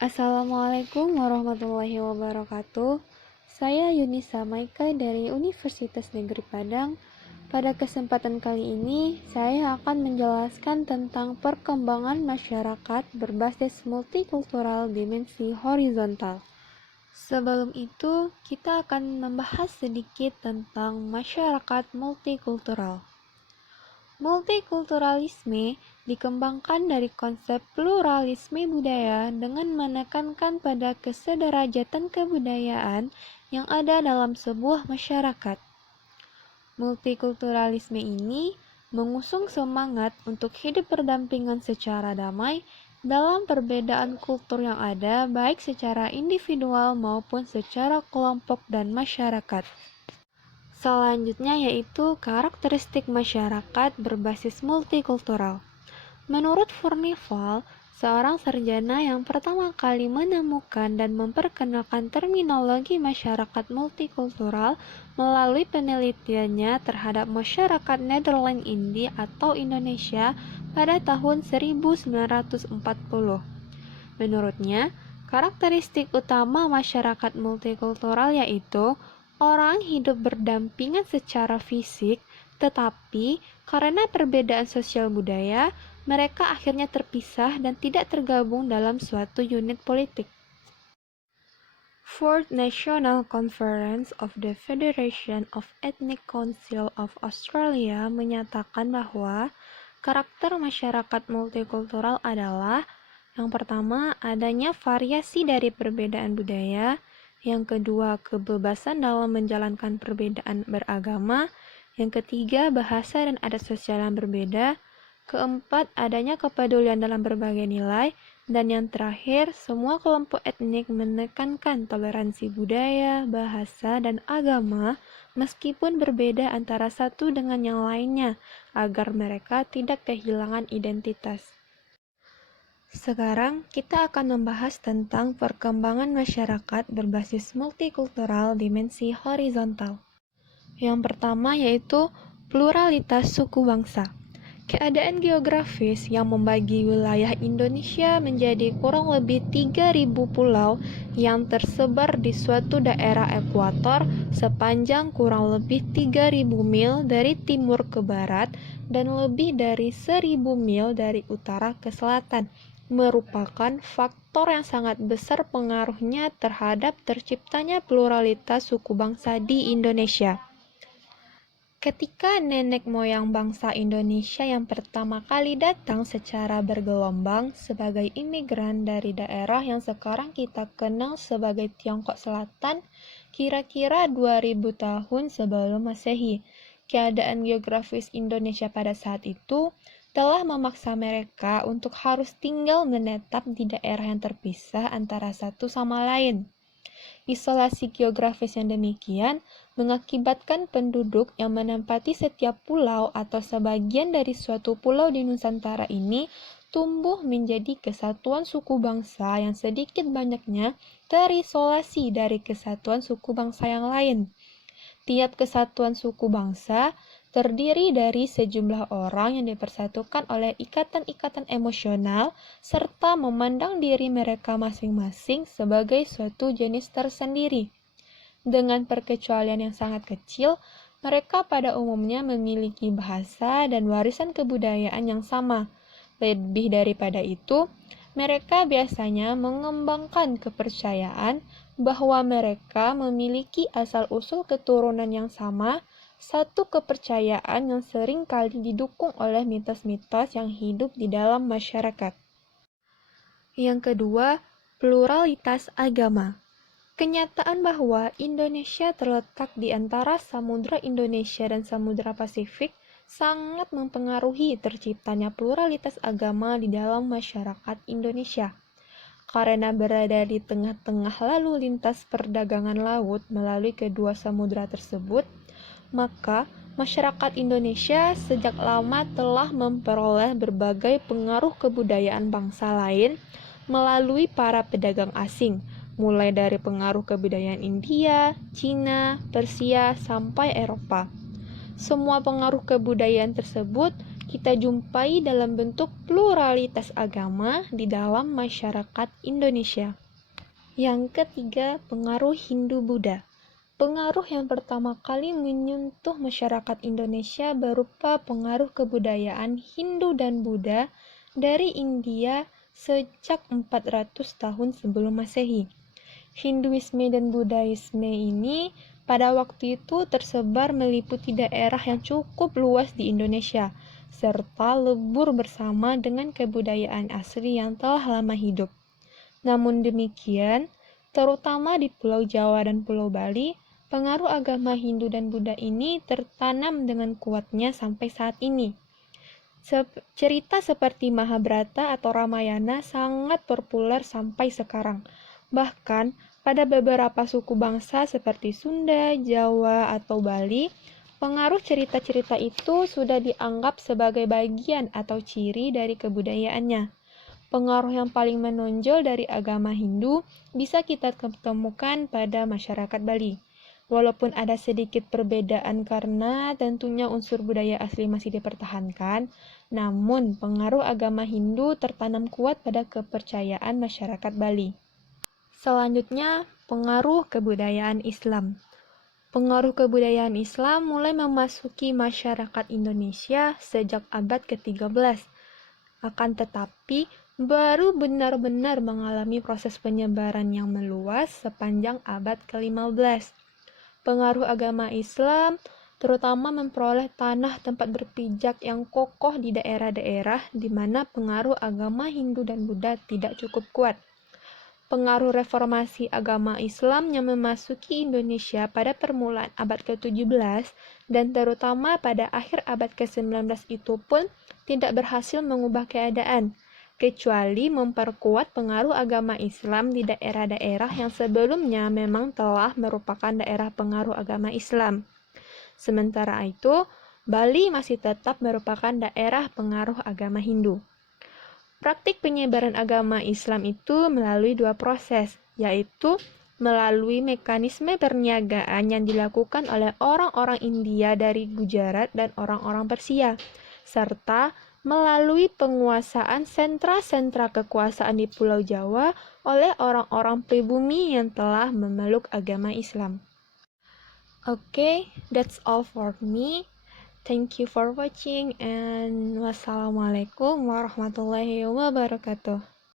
Assalamualaikum warahmatullahi wabarakatuh. Saya Yunisa Maika dari Universitas Negeri Padang. Pada kesempatan kali ini, saya akan menjelaskan tentang perkembangan masyarakat berbasis multikultural dimensi horizontal. Sebelum itu, kita akan membahas sedikit tentang masyarakat multikultural. Multikulturalisme dikembangkan dari konsep pluralisme budaya dengan menekankan pada kesederajatan kebudayaan yang ada dalam sebuah masyarakat. Multikulturalisme ini mengusung semangat untuk hidup berdampingan secara damai dalam perbedaan kultur yang ada, baik secara individual maupun secara kelompok dan masyarakat. Selanjutnya yaitu karakteristik masyarakat berbasis multikultural. Menurut Furnival, seorang sarjana yang pertama kali menemukan dan memperkenalkan terminologi masyarakat multikultural melalui penelitiannya terhadap masyarakat Nederland Indi atau Indonesia pada tahun 1940. Menurutnya, karakteristik utama masyarakat multikultural yaitu orang hidup berdampingan secara fisik, tetapi karena perbedaan sosial budaya, mereka akhirnya terpisah dan tidak tergabung dalam suatu unit politik. Fourth National Conference of the Federation of Ethnic Council of Australia menyatakan bahwa karakter masyarakat multikultural adalah yang pertama, adanya variasi dari perbedaan budaya. Yang kedua, kebebasan dalam menjalankan perbedaan beragama. Yang ketiga, bahasa dan adat sosial yang berbeda. Keempat, adanya kepedulian dalam berbagai nilai. Dan yang terakhir, semua kelompok etnik menekankan toleransi budaya, bahasa, dan agama meskipun berbeda antara satu dengan yang lainnya, agar mereka tidak kehilangan identitas. Sekarang kita akan membahas tentang perkembangan masyarakat berbasis multikultural dimensi horizontal. Yang pertama yaitu pluralitas suku bangsa. Keadaan geografis yang membagi wilayah Indonesia menjadi kurang lebih 3.000 pulau yang tersebar di suatu daerah ekuator sepanjang kurang lebih 3.000 mil dari timur ke barat dan lebih dari 1.000 mil dari utara ke selatan, merupakan faktor yang sangat besar pengaruhnya terhadap terciptanya pluralitas suku bangsa di Indonesia. Ketika nenek moyang bangsa Indonesia yang pertama kali datang secara bergelombang sebagai imigran dari daerah yang sekarang kita kenal sebagai Tiongkok Selatan, kira-kira 2000 tahun sebelum Masehi, keadaan geografis Indonesia pada saat itu telah memaksa mereka untuk harus tinggal menetap di daerah yang terpisah antara satu sama lain. Isolasi geografis yang demikian mengakibatkan penduduk yang menempati setiap pulau atau sebagian dari suatu pulau di Nusantara ini tumbuh menjadi kesatuan suku bangsa yang sedikit banyaknya terisolasi dari kesatuan suku bangsa yang lain. Tiap kesatuan suku bangsa terdiri dari sejumlah orang yang dipersatukan oleh ikatan-ikatan emosional serta memandang diri mereka masing-masing sebagai suatu jenis tersendiri. Dengan perkecualian yang sangat kecil, mereka pada umumnya memiliki bahasa dan warisan kebudayaan yang sama. Lebih daripada itu, mereka biasanya mengembangkan kepercayaan bahwa mereka memiliki asal-usul keturunan yang sama, satu kepercayaan yang sering kali didukung oleh mitos-mitos yang hidup di dalam masyarakat. Yang kedua, pluralitas agama. Kenyataan bahwa Indonesia terletak di antara Samudra Indonesia dan Samudra Pasifik sangat mempengaruhi terciptanya pluralitas agama di dalam masyarakat Indonesia. Karena berada di tengah-tengah lalu lintas perdagangan laut melalui kedua samudra tersebut, maka masyarakat Indonesia sejak lama telah memperoleh berbagai pengaruh kebudayaan bangsa lain melalui para pedagang asing, mulai dari pengaruh kebudayaan India, Cina, Persia, sampai Eropa. Semua pengaruh kebudayaan tersebut kita jumpai dalam bentuk pluralitas agama di dalam masyarakat Indonesia. Yang ketiga, pengaruh Hindu-Buddha. Pengaruh yang pertama kali menyentuh masyarakat Indonesia berupa pengaruh kebudayaan Hindu dan Buddha dari India sejak 400 tahun sebelum Masehi. Hinduisme dan Buddhaisme ini pada waktu itu tersebar meliputi daerah yang cukup luas di Indonesia, serta lebur bersama dengan kebudayaan asli yang telah lama hidup. Namun demikian, terutama di Pulau Jawa dan Pulau Bali, pengaruh agama Hindu dan Buddha ini tertanam dengan kuatnya sampai saat ini. Cerita seperti Mahabharata atau Ramayana sangat populer sampai sekarang. Bahkan, pada beberapa suku bangsa seperti Sunda, Jawa, atau Bali, pengaruh cerita-cerita itu sudah dianggap sebagai bagian atau ciri dari kebudayaannya. Pengaruh yang paling menonjol dari agama Hindu bisa kita temukan pada masyarakat Bali. Walaupun ada sedikit perbedaan karena tentunya unsur budaya asli masih dipertahankan, namun pengaruh agama Hindu tertanam kuat pada kepercayaan masyarakat Bali. Selanjutnya, pengaruh kebudayaan Islam. Pengaruh kebudayaan Islam mulai memasuki masyarakat Indonesia sejak abad ke-13. Akan tetapi, baru benar-benar mengalami proses penyebaran yang meluas sepanjang abad ke-15. Pengaruh agama Islam terutama memperoleh tanah tempat berpijak yang kokoh di daerah-daerah di mana pengaruh agama Hindu dan Buddha tidak cukup kuat. Pengaruh reformasi agama Islam yang memasuki Indonesia pada permulaan abad ke-17 dan terutama pada akhir abad ke-19 itu pun tidak berhasil mengubah keadaan, kecuali memperkuat pengaruh agama Islam di daerah-daerah yang sebelumnya memang telah merupakan daerah pengaruh agama Islam. Sementara itu, Bali masih tetap merupakan daerah pengaruh agama Hindu. Praktik penyebaran agama Islam itu melalui dua proses, yaitu melalui mekanisme perniagaan yang dilakukan oleh orang-orang India dari Gujarat dan orang-orang Persia, serta melalui penguasaan sentra-sentra kekuasaan di Pulau Jawa oleh orang-orang pribumi yang telah memeluk agama Islam. Okay, that's all for me. Thank you for watching and wassalamualaikum warahmatullahi wabarakatuh.